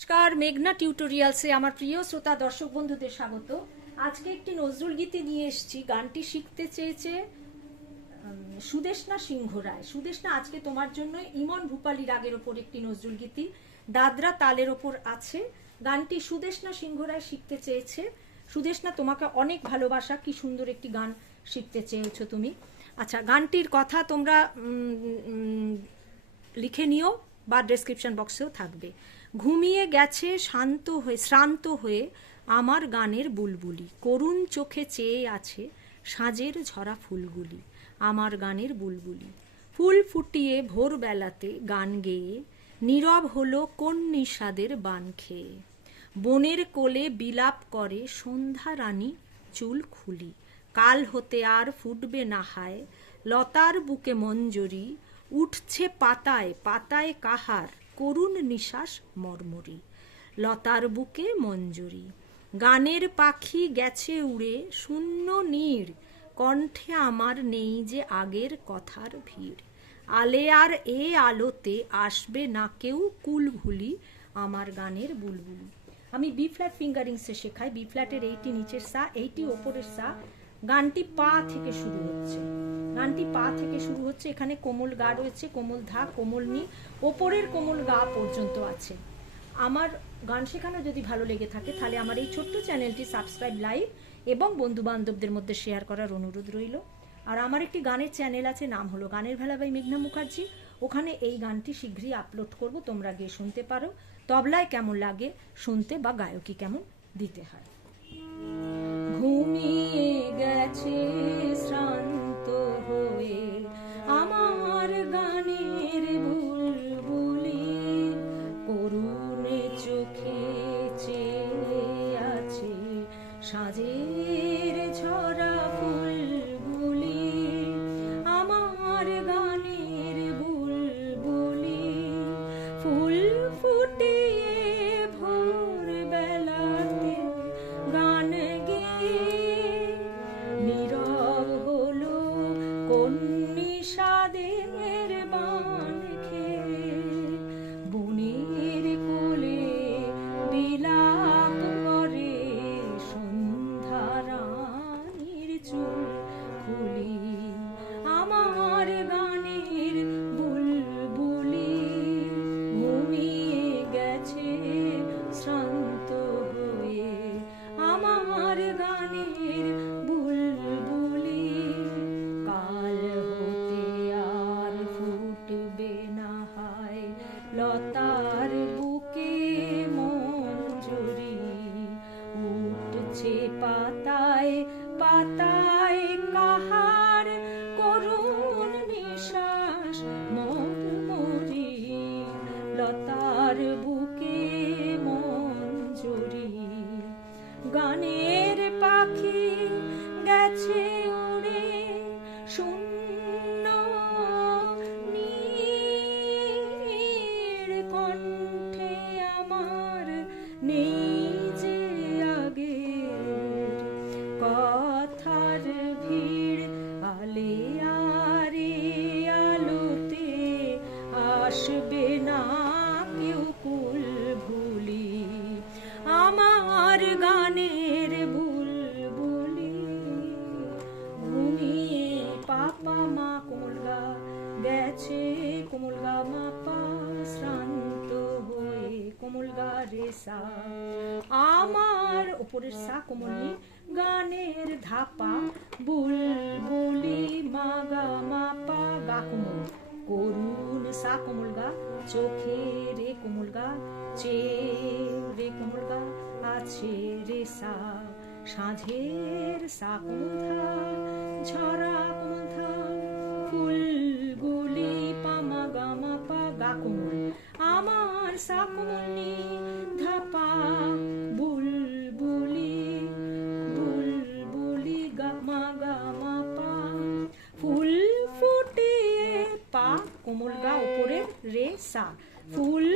নমস্কার, মেঘনা টিউটোরিয়ালসে আমার প্রিয় শ্রোতা দর্শক বন্ধুদের স্বাগত। আজকে একটি নজরুল গীতি নিয়ে এসেছি। গানটি শিখতে চেয়েছে সুদেষ্ণা সিংহ রায়। সুদেষ্ণা, আজকে তোমার জন্য ইমন ভূপালী রাগের ওপর একটি নজরুল গীতি দাদরা তালের ওপর আছে। গানটি সুদেষ্ণা সিংহ রায় শিখতে চেয়েছে। সুদেষ্ণা, তোমাকে অনেক ভালোবাসা। কি সুন্দর একটি গান শিখতে চেয়েছো তুমি। আচ্ছা, গানটির কথা তোমরা লিখে নিও বা ডেসক্রিপশন বক্সেও থাকবে। ঘুমিয়ে গেছে শ্রান্ত হয়ে আমার গানের বুলবুলি, করুণ চোখে চেয়ে আছে সাঁঝের ঝরা ফুলগুলি। আমার গানের বুলবুলি ফুল ফুটিয়ে ভোরবেলাতে গান গেয়ে নীরব হলো কোন নিষাদের বান খেয়ে। বনের কোলে বিলাপ করে সন্ধ্যা রানী চুল খুলি, কাল হতে আর ফুটবে না হায় লতার বুকে মঞ্জরি। উঠছে পাতায় পাতায় কাহার করুণ নিশ্বাস মর্মরি। লতার বুকে মঞ্জরি, গানের পাখি গেছে উড়ে শূন্য নীড়, কণ্ঠে আমার নেই যে আগের কথার ভিড়। আলে আর এ আলোতে আসবে না কেউ কুল ভুলি, আমার গানের বুলবুলি। আমি বি ফ্ল্যাট ফিঙ্গারিংসে শেখাই। বি ফ্ল্যাটের এইটি নিচের সা, এইটি ওপরের সা। গানটি পা থেকে শুরু হচ্ছে। গানটি পা থেকে শুরু হচ্ছে। এখানে কোমল গা রয়েছে, কোমল ধা, কোমল নি, ওপরের কোমল গা পর্যন্ত আছে। আমার গান শেখানো যদি ভালো লেগে থাকে তাহলে আমার এই ছোট্ট চ্যানেলটি সাবস্ক্রাইব, লাইক এবং বন্ধু বান্ধবদের মধ্যে শেয়ার করার অনুরোধ রইল। আর আমার একটি গানের চ্যানেল আছে, নাম হলো গানের ভেলা বাই মেঘনা মুখার্জি। ওখানে এই গানটি শীঘ্রই আপলোড করব, তোমরা গিয়ে শুনতে পারো। তবলায় কেমন লাগে শুনতে বা গায়কি কেমন দিতে হয়। ঘুমিয়ে গেছে শ্রান্ত হয়ে আমার গানের বুলবুলি, করুণে চোখে চেয়ে আছে সাঁঝের ঝরা ফুলগুলি। আমার গানের বুলবুলি ফুল ফুটিয়ে ভোর বেলাতে গান গেয়ে নীরব হলো কোন নিষাদের বান খেয়ে। বনের কোলে বিলাপ করে সন্ধ্যা রানীর চুল খুলি, আমার গানের বুলবুলি ঘুমিয়ে গেছে শ্রান্ত হয়ে আমার গানের বুলবুলি। কাল হতে আর ফুটবে না হায় লতার বুকে মঞ্জরি। উঠছে পাতায় পাতায় কাহার করুণ নিশ্বাস মর্মরি। লতার বুকে মঞ্জরি, গানের পাখি গেছে উড়ে শূন্য নীড়, কণ্ঠে আমার নেই যে আগের কথার ভিড়। আলে আরে আলোতে আসবে না কেউ কুল ভুলি, আমার গানের বুলবুলি। ঘুমিয়ে পাপা মা কোমল গা গেছে কোমল গা মা পা শ্রান্ত হয়ে কোমল গা রে সা। আমার ওপরের সা কোমল নি, গানের ধাপা বুলবুলি মা গা মা পা গা কোমল, করুণ সা কোমল গা, চোখে রে কোমল গা, চে রে কোমল গা, আছে রে সা। সাঁঝের সা কোমল ধা, ঝরা কোমল ধা, ফুলগুলি পা মা গা মা পা গা কোমল, আমার সা কোমল নি ধাপা বুলবুলি বুলবুলি গা মা পা। ফুল ফুটিয়ে পা কোমল গা ওপরে রে সা, ফুল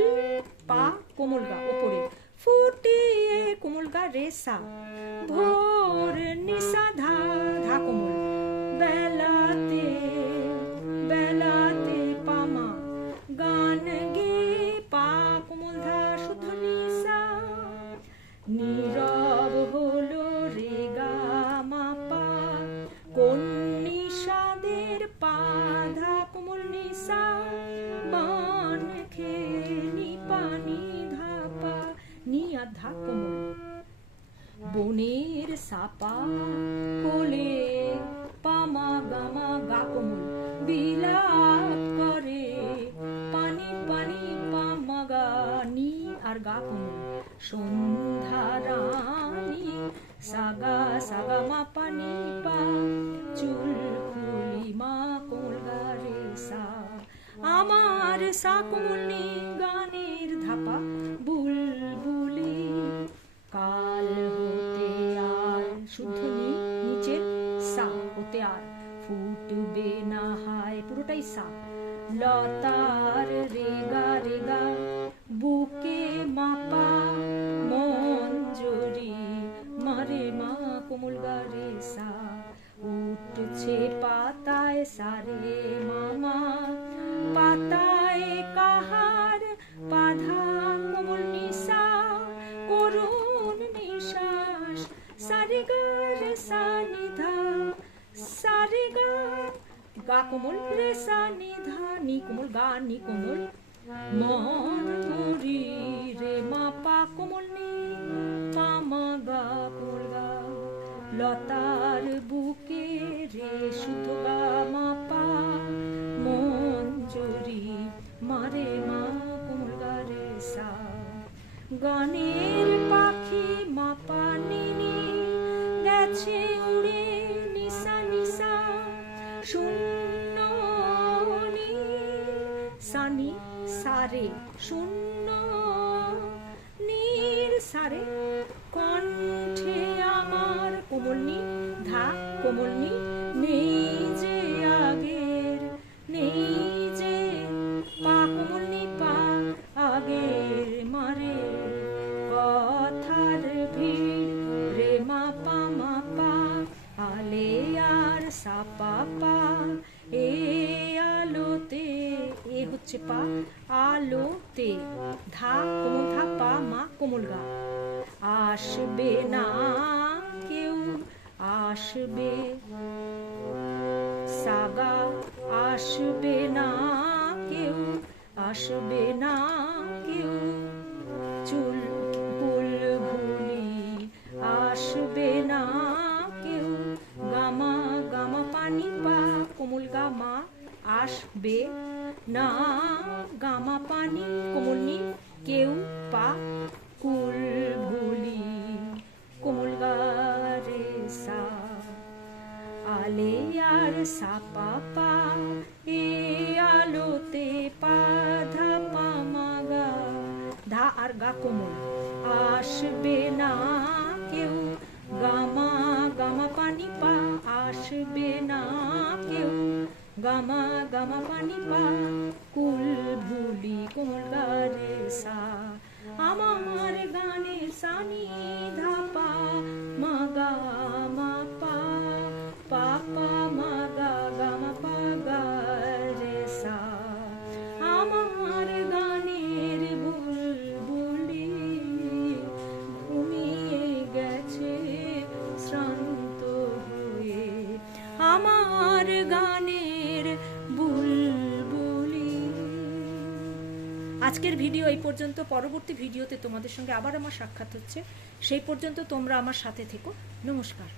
পা কোমল গা ওপরে, ফুটিয়ে কোমল গা রে সা। ভোর নিশা ধা ধা কোমল, বেলাতে বেলাতে পামা গান গে পা কোমল ধা শুদ্ধ নি বনের সাপা কোলে পামা গামা গা কোমল বিলাপ করে পানি পানি পামা গা নি আর গা কোমল সন্ধ্যা রানী সাগা সাগা মা পানি পা চুল খুলি মা কোমল গা রে সা আমার সা কোমল নি গানের ধাপা বুলবুলি কাল হতে আর শুদ্ধ নি নিচের সা হতে আর ফুটবে না হায় পুরোটাই সা লতার রেগা রেগা বুকে মাপা মঞ্জরি মারে মা কোমল গারে সা উঠছে পাতায় সারে মামা পাতায় কাহার বাধা কোমল নিশা করুণ নিশ্বাস সারে গা রে সা নিধা সারে গা গা কোমল রে সা নিধা নি কোমল গা নি কোমল মন মরি রে মা পা কোমল নি পা মা গা কোমল গা লতার বুকে রে শুদ্ধ গা মা পা মঞ্জরি মারে মা কোমল গা রে সা গানের পাখি মা পা নিনি গেছে উড়ে নিশা নিশা শূন্য নি সানি সারে শূন্য নীর সারে কণ্ঠে আমার কোমলনি ধা কোমলনি নেই যে আগের নেই যে পা কোমলনি পা আগের মারে কথার ভিড় রে মা পা আলে আর সাপা পা এ আলোতে এ হচ্ছে পা আলোতে ধা কোমল ধা পা মা কোমল গা আসবে না কেউ আসবে সাগা আসবে না কেউ আসবে না কেউ চুল বুলবুলি আসবে না কেউ গামা গামা পানি পা কোমল গামা আসবে না গামা পানি কোমল নি কেউ পা কুল ভুলি কোমল গা রে সা আলে আর সাপা পা এ আলোতে পা ধা পা মা গা ধা আর গা কোমল আসবে না কেউ গামা গামা পানি পা আসবে না কেউ গামা গামা পানি পা কুল ভুলি কোমল গা রে সা আমার গানের সানি ধা পা মা গা মা পা পা পা মা গা গা মা পা গা রে সা আমার গানের বুলবুলি ঘুমিয়ে গেছে শ্রান্ত হয়ে আমার গানের বুলবুলি। আজকের ভিডিও এই পর্যন্ত। পরবর্তী ভিডিওতে তোমাদের সঙ্গে আবার আমার সাক্ষাৎ হচ্ছে। সেই পর্যন্ত তোমরা আমার সাথে থেকো। নমস্কার।